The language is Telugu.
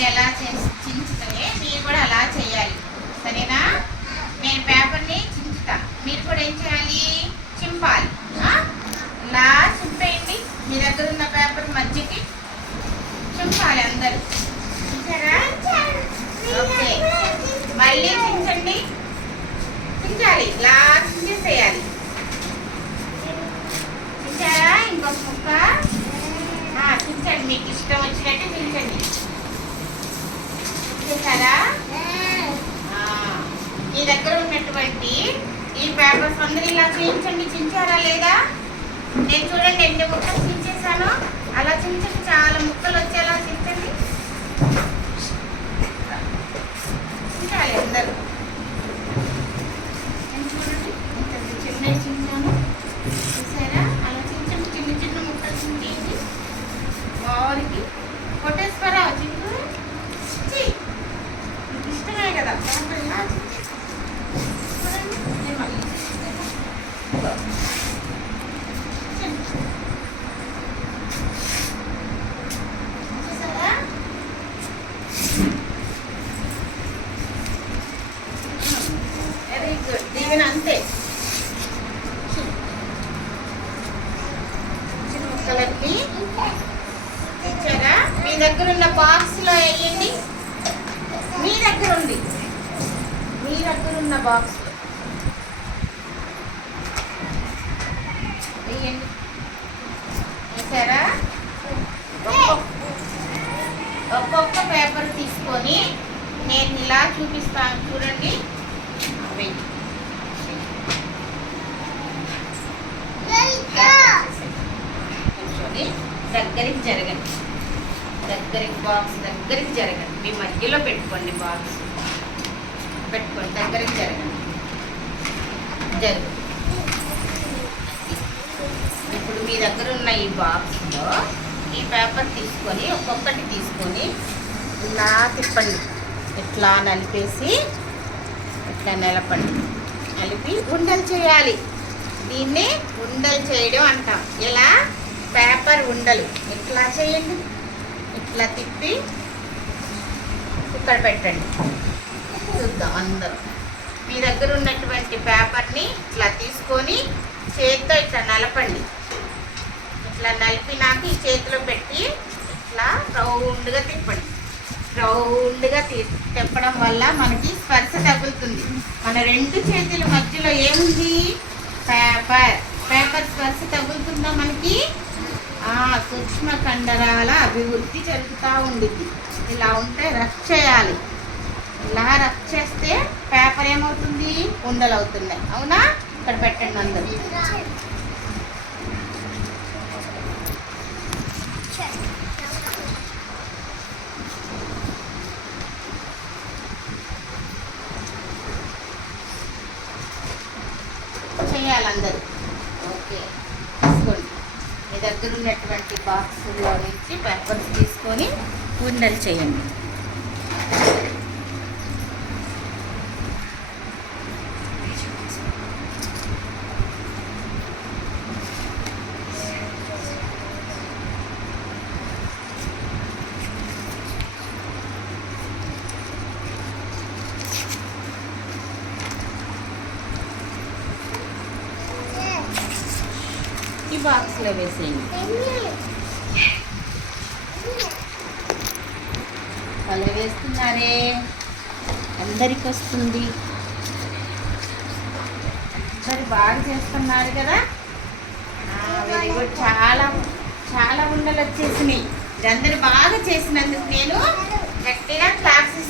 అన్నయ్య ఎలా చేసి చించుతానే మీరు కూడా అలా చేయాలి. సరేనా? నేను పేపర్ని చించుతా. మీరు కూడా ఏం చేయాలి? చింపాలి? ఇలా చింపేయండి. మీ దగ్గర ఉన్న పేపర్ మధ్యకి చింపాలి అందరూ. ఓకే. మళ్ళీ చించండి. చించాలి. ఇలా చించేసేయాలి చించారా ఇంకొక ముక్క ఆ, చించండి మీకు ఇష్టం వచ్చినట్టు చించండి చించేసారా ఆ, చేసినటువంటి ఈ పేపర్స్ అందరూ ఇలా చేయించండి చించారా లేదా? నేను చూడండి ఎన్ని ముక్కలు చించేసాను అలా చించండి చాలా ముక్కలు వచ్చేలా చించండి చించాలి అందరూ నేను చూడండి ఇంత చిన్న చించాను చూసారా అలా చించండి చిన్న చిన్న ముక్కలు చించేయండి వారికి కొట్టేసుకోరా చింటు చి. నీకు ఇష్టమే కదా పేపర్ ఇలా చించి. చూడండి, నేను మళ్ళీ చించుతాను. ఇదిగో. చించు. చూసారా? వెరీ గుడ్ అంతే. చిన్న ముక్కలన్నీ ఇచ్చారా మీ దగ్గర ఉన్న బాక్స్లో వేయండి. మీ దగ్గర ఉంది. మీ దగ్గర ఉన్న బాక్స్ వేయండి. వేసారా ఒక్కొక్క ఒక్కొక్క పేపర్ తీసుకొని నేను ఇలా చూపిస్తాను. చూడండి. వెయ్యి దగ్గరికి జరగండి. దగ్గరికి బాక్స్ దగ్గరికి జరగండి. మీ మధ్యలో పెట్టుకోండి బాక్స్ పెట్టుకోండి దగ్గరికి జరగండి. జరుగు. ఇప్పుడు మీ దగ్గర ఉన్న ఈ బాక్స్లో ఈ పేపర్ తీసుకొని ఒక్కొక్కటి తీసుకొని ఇలా తిప్పండి. ఇట్లా నలిపేసి ఇట్లా నిలపండి. నలిపి ఉండలు చేయాలి. దీన్ని ఉండలు చేయడం అంటాం. ఇలా ఉండలు. ఇట్లా చేయండి. ఇట్లా తిప్పి ఇక్కడ పెట్టండి. చూద్దాం అందరూ. మీ దగ్గర ఉన్నటువంటి పేపర్ని ఇట్లా తీసుకొని చేతితో ఇట్లా నలపండి. ఇట్లా నలిపినాక ఈ చేతిలో పెట్టి ఇట్లా రౌండ్గా తిప్పండి. రౌండ్గా తి తిప్పడం వల్ల మనకి స్పర్శ తగులుతుంది. మన రెండు చేతుల మధ్యలో ఏముంది? పేపర్. పేపర్ స్పర్శ తగులుతుందా మనకి? ఆ సూక్ష్మ కండరాల అభివృద్ధి జరుగుతూ ఉండిద్ది ఇలా ఉంటే రఫ్ చేయాలి. ఇలా రఫ్ చేస్తే పేపర్ ఏమవుతుంది? ఉండలు అవుతున్నాయి అవునా? ఇక్కడ పెట్టండి అందరూ. చేయాలి అందరూ. మీ దగ్గర ఉన్నటువంటి బాక్స్లో నుంచి పేపర్స్ తీసుకొని ఉండలు చేయండి ఈ బాక్స్లో వేసేయండి. వాళ్ళు వేస్తున్నారే. అందరికి వస్తుంది. అందరు బాగా చేస్తున్నారు కదా? వెరీ గుడ్ చాలా చాలా ఉండలు వచ్చేసినాయి. అందరు బాగా చేసినందుకు నేను గట్టిగా క్లాసెస్